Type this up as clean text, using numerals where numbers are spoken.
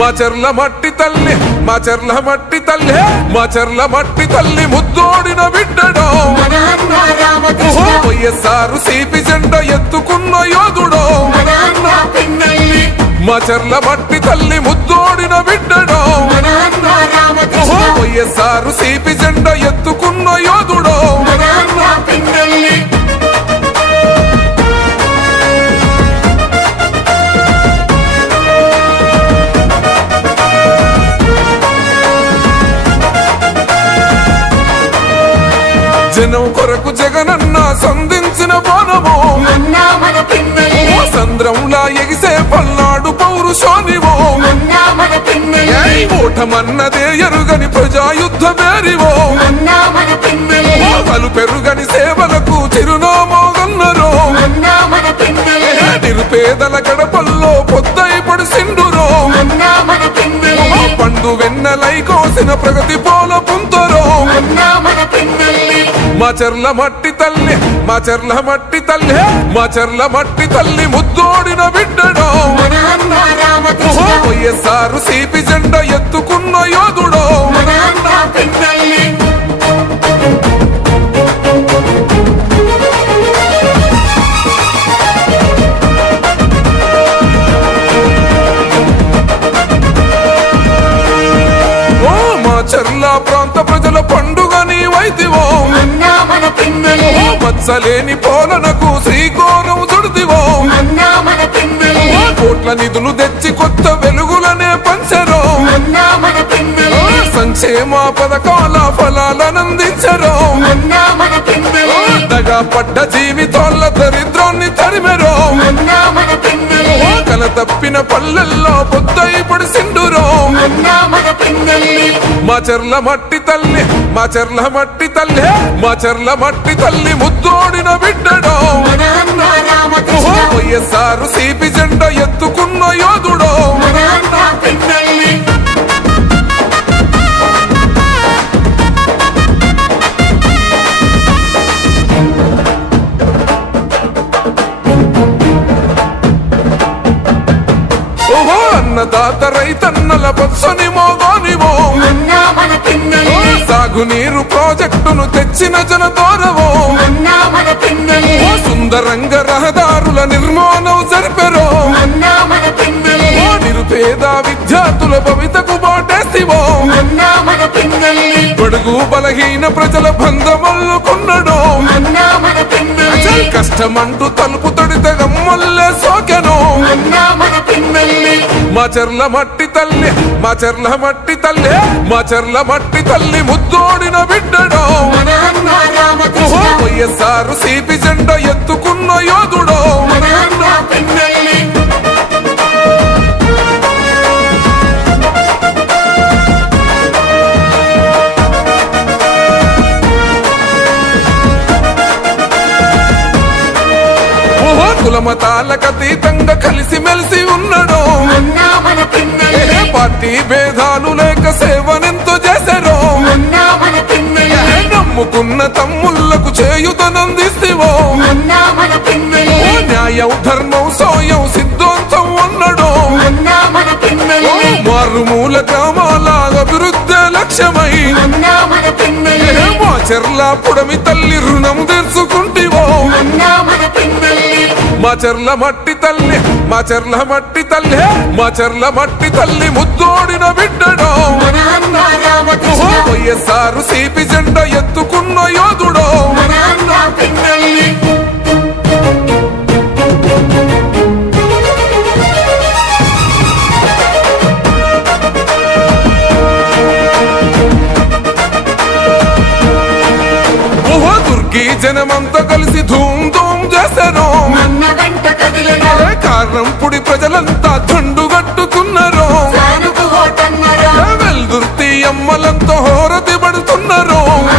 మాచర్ల మట్టి తల్లి మాచర్ల మట్టి తల్లి మాచర్ల మట్టి తల్లి ముద్దోడిన బిడ్డడో వైఎస్ఆర్ సిపి జెండా ఎత్తుకున్న యోధుడో మాచర్ల మట్టి తల్లి ముద్దోడిన బిడ్డడో వైఎస్ఆర్ సిపి జెండా ఎత్తుకున్న యోధుడో జనం కొరకు జగనన్న సంధించిన బోనమో సంద్రంలా ఎగిసే పల్నాడు పౌరుషానివో ఓటమన్నదే ఎరుగని ప్రజాయుద్ధ మేరివో పలు పెరుగని సేవలకు చిరునామోగన్నరో నిరుపేదల గడపల్లో పొద్దై పడిసిండురో పండు వెన్నెలై కోసిన ప్రగతి పోల పుంతరో మాచర్ల మట్టి తల్లి మాచర్ల మట్టి తల్లి మాచర్ల మట్టి తల్లి ముద్దోడిన బిడ్డడో వైఎస్ఆర్ సిపి జెండా ఎత్తుకున్న యోధుడో మాచర్ల ప్రాంత ప్రజల పండుగ నీవైతివో మత్సలేని పోలనకు శ్రీకోరం చుడితివో కోట్ల నిధులు తెచ్చి కొత్త వెలుగులనే పంచరో సంక్షేమ పథకాల ఫలాలనందించరో దగా పడ్డ జీవితాల దరిద్రాన్ని తరిమెరో కల తప్పిన పల్లెల్లో పొద్దై పడిసిండురో మాచర్ల మట్టి తల్లి మాచర్ల మట్టి తల్లి మాచర్ల మట్టి తల్లి ముద్దోడిన బిడ్డడో వైఎస్ఆర్ సిపి జెండా ఎత్తుకున్న యోధుడో అన్నదాత రైతన్నల పచ్చని మోగానివో సాగునీరు ప్రాజెక్టును తెచ్చిన జనతోరవో సుందరంగ రహదారుల నిర్మాణం జరిపెరో నిరుపేద విద్యార్థుల భవితకు బాటేసివో బడుగు బలహీన ప్రజల బంధమల్లుకున్నడో కష్టమంటూ తలుపు తడితే గమ్మల్లే సోకెనో మాచర్ల మట్టి తల్లి మాచర్ల మట్టి తల్లి మాచర్ల మట్టి తల్లి ముద్దోడిన బిడ్డడో వైఎస్ఆర్ సిపి జెండా ఎత్తుకున్న యోధుడో కులమతాలకు అతీతంగా కలిసి మెలిసి ఉన్నాడో పార్టీ భేదాలు లేక సేవనెంతో చేశారో నమ్ముకున్న తమ్ముళ్లకు చేయుతనందిస్తేవో న్యాయం ధర్మం సోయం సిద్ధాంతం ఉన్నాడో మారుమూల గ్రామాల అభివృద్ధి లక్ష్యమై మాచర్ల పుడమి తల్లి రుణం తీర్చుకుంటివో మాచర్ల మట్టి తల్లి మాచర్ల మట్టి తల్లి మాచర్ల మట్టి తల్లి ముద్దోడిన బిడ్డడో వైఎస్ఆర్ సిపి జెండా ఎత్తుకున్న యోధుడో దుర్గి జనమంతా కలిసి ధూమ్ ధూమ్ చేశారు కారణంపుడి ప్రజలంతా దండు కట్టుకున్నారు వెల్దుర్తి అమ్మలంతో